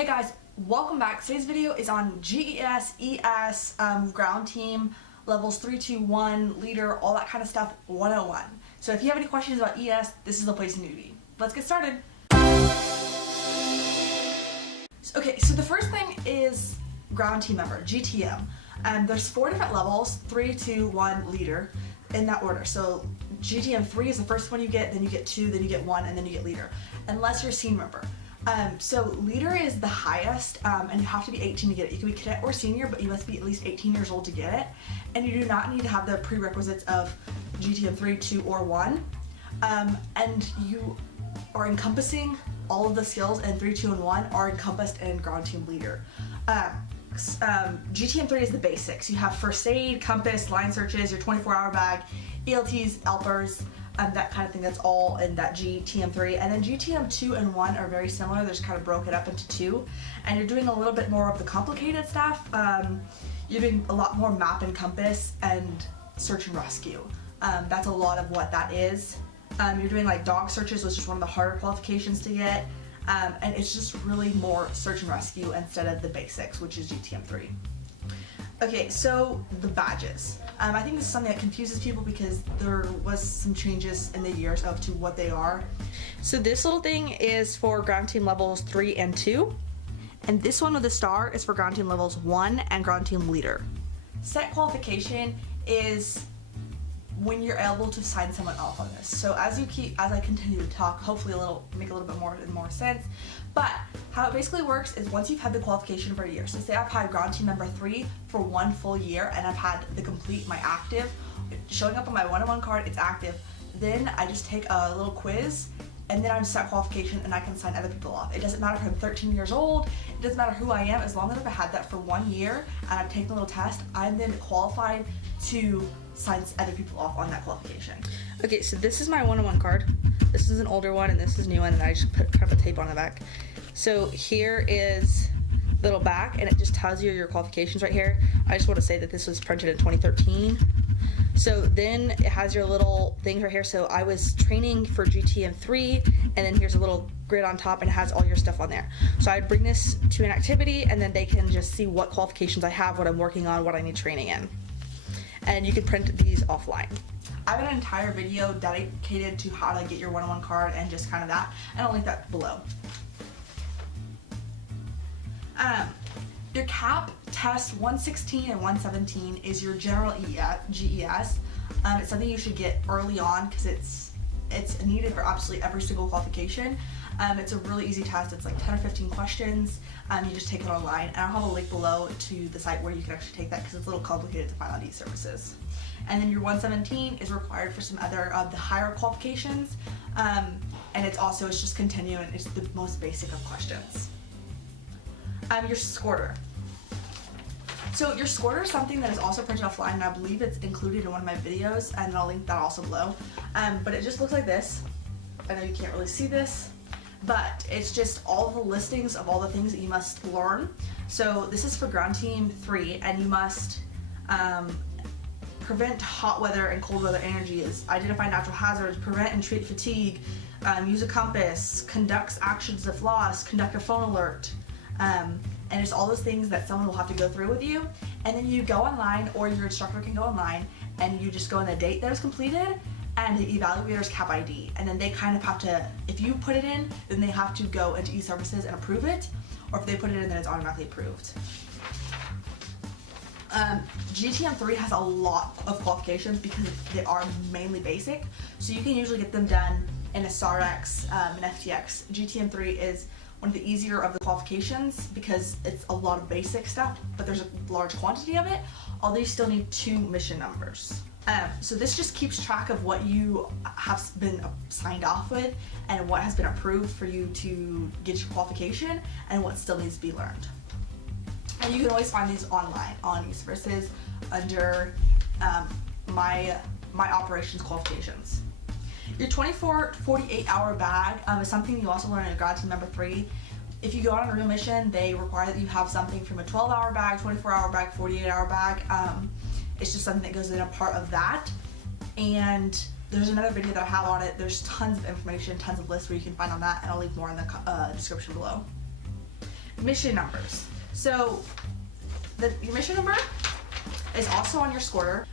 Hey guys, welcome back. Today's video is on GES, ES, ground team, levels 3, 2, 1, leader, all that kind of stuff, 101. So if you have any questions about ES, this is the place you need to be. Let's get started. Okay, so the first thing is ground team member, GTM. There's 4 different levels, 3, 2, 1, leader, in that order. So GTM 3 is the first one you get, then you get 2, then you get 1, and then you get leader, unless you're a senior member. So leader is the highest, and you have to be 18 to get it. You can be cadet or senior, but you must be at least 18 years old to get it. And you do not need to have the prerequisites of GTM 3, 2, or 1. And you are encompassing all of the skills, and 3, 2, and 1 are encompassed in ground team leader. GTM 3 is the basics. You have first aid, compass, line searches, your 24-hour bag, ELTs, Lpers, that kind of thing. That's all in that GTM 3. And then GTM 2 and 1 are very similar. They're just kind of broken up into 2. And you're doing a little bit more of the complicated stuff. You're doing a lot more map and compass and search and rescue. That's a lot of what that is. You're doing like dog searches, which is one of the harder qualifications to get. And it's just really more search and rescue instead of the basics, which is GTM 3. Okay, so the badges. I think this is something that confuses people because there was some changes in the years of to what they are. So this little thing is for ground team levels 3 and 2. And this one with the star is for ground team levels 1 and ground team leader. Set qualification is when you're able to sign someone off on this. So as I continue to talk, hopefully make a little bit more sense. But how it basically works is once you've had the qualification for a year, so say I've had ground team member 3 for 1 full year and I've had the complete, my active, showing up on my 101 card, it's active. Then I just take a little quiz and then I'm set qualification and I can sign other people off. It doesn't matter if I'm 13 years old, it doesn't matter who I am, as long as I've had that for 1 year and I've taken a little test, I'm then qualified to sign other people off on that qualification. Okay, so this is my 101 card. This is an older one and this is a new one, and I just put kind of a tape on the back. So here is the little back and it just tells you your qualifications right here. I just want to say that this was printed in 2013. So then it has your little things right here. So I was training for GTM 3 and then here's a little grid on top and it has all your stuff on there. So I'd bring this to an activity and then they can just see what qualifications I have, what I'm working on, what I need training in. And you can print these offline. I have an entire video dedicated to how to get your 101 card and just kind of that, and I'll link that below. Your CAP test 116 and 117 is your general GES. It's something you should get early on because it's needed for absolutely every single qualification. It's a really easy test. It's like 10 or 15 questions. You just take it online, and I'll have a link below to the site where you can actually take that because it's a little complicated to find on e-services. And then your 117 is required for some other of the higher qualifications, and it's just continuing. It's the most basic of questions. Your squadron. So your squadron is something that is also printed offline, and I believe it's included in one of my videos, and I'll link that also below. But it just looks like this. I know you can't really see this, but it's just all the listings of all the things that you must learn. So this is for ground team 3, and you must prevent hot weather and cold weather energies, identify natural hazards, prevent and treat fatigue, use a compass, conducts actions if lost, conduct a phone alert, and it's all those things that someone will have to go through with you. And then you go online, or your instructor can go online, and you just go in the date that was completed and the evaluator's CAP ID. And then they kind of have to, if you put it in, then they have to go into e-services and approve it, or if they put it in, then it's automatically approved. GTM 3 has a lot of qualifications because they are mainly basic, so you can usually get them done in a SAREX, an FTX. GTM 3 is one of the easier of the qualifications because it's a lot of basic stuff, but there's a large quantity of it, although you still need 2 mission numbers. So this just keeps track of what you have been signed off with and what has been approved for you to get your qualification and what still needs to be learned. And you can always find these online on e-services under my operations qualifications. Your 48-hour bag is something you also learn in ground team member 3. If you go on a real mission, they require that you have something from a 12-hour bag, 24-hour bag, 48-hour bag. It's just something that goes in a part of that. And there's another video that I have on it. There's tons of information, tons of lists where you can find on that, and I'll leave more in the description below. mission numbers. So your mission number is also on your squatter,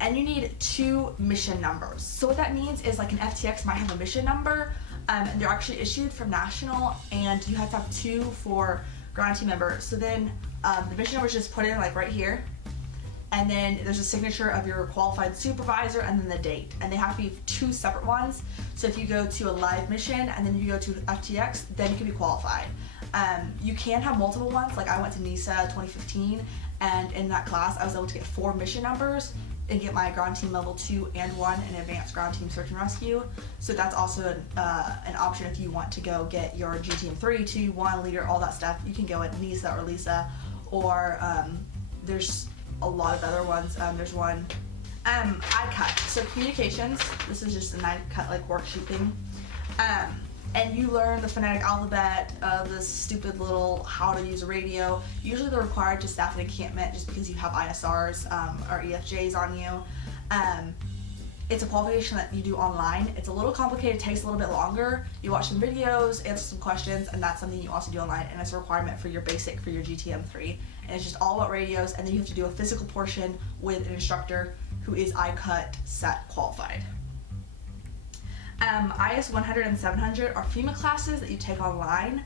and you need 2 mission numbers. So what that means is like an FTX might have a mission number, and they're actually issued from national, and you have to have 2 for ground team member. So then the mission number is just put in like right here, and then there's a signature of your qualified supervisor and then the date, and they have to be 2 separate ones. So if you go to a live mission and then you go to FTX, then you can be qualified. You can have multiple ones. Like I went to NISA 2015, and in that class I was able to get 4 mission numbers and get my ground team level 2 and 1 in advanced ground team search and rescue. So that's also an option if you want to go get your GTM 3, 2, 1 leader, all that stuff. You can go at NISA or LISA, or there's a lot of other ones. There's one, ICUT, so communications. This is just an ICUT like worksheet thing. And you learn the phonetic alphabet, this stupid little how to use a radio. Usually they're required to staff an encampment just because you have ISRs or EFJs on you. It's a qualification that you do online. It's a little complicated, it takes a little bit longer. You watch some videos, answer some questions, and that's something you also do online, and it's a requirement for your basic for your GTM 3. And it's just all about radios, and then you have to do a physical portion with an instructor who is ICUT set qualified. IS 100 and 700 are FEMA classes that you take online.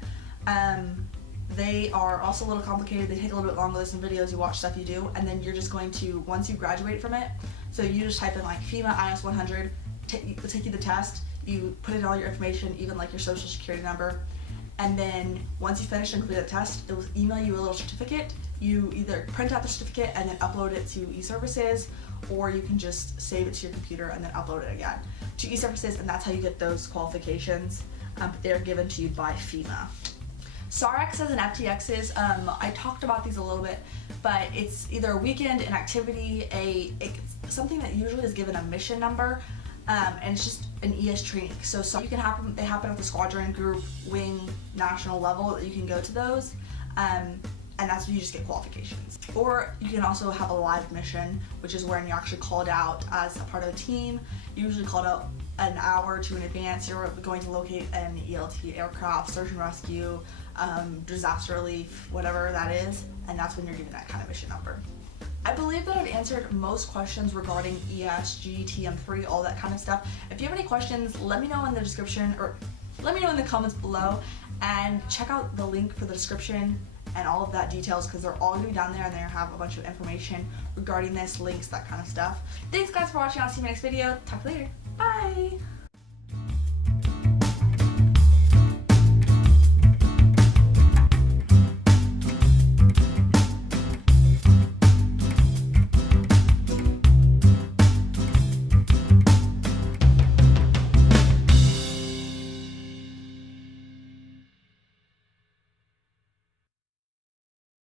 They are also a little complicated. They take a little bit longer. There's some videos, you watch stuff you do, and then you're just going to, once you graduate from it, so you just type in like FEMA IS 100, it'll take you the test, you put in all your information, even like your social security number, and then once you finish and complete the test, it will email you a little certificate. You either print out the certificate and then upload it to eServices, or you can just save it to your computer and then upload it again to eServices, and that's how you get those qualifications. They're given to you by FEMA. SAREXs and FTXs, I talked about these a little bit, but it's either a weekend, an activity, something that usually is given a mission number, and it's just an ES training. So you can happen, they happen at the squadron, group, wing, national level. You can go to those, and that's where you just get qualifications. Or you can also have a live mission, which is when you're actually called out as a part of a team. You're usually called out an hour or 2 in advance. You're going to locate an ELT aircraft, search and rescue, disaster relief, whatever that is, and that's when you're given that kind of mission number. I believe that I've answered most questions regarding ESG, TM3, all that kind of stuff. If you have any questions, let me know in the description, or let me know in the comments below, and check out the link for the description and all of that details, because they're all going to be down there, and they have a bunch of information regarding this, links, that kind of stuff. Thanks guys for watching. I'll see you in my next video. Talk to you later. Bye!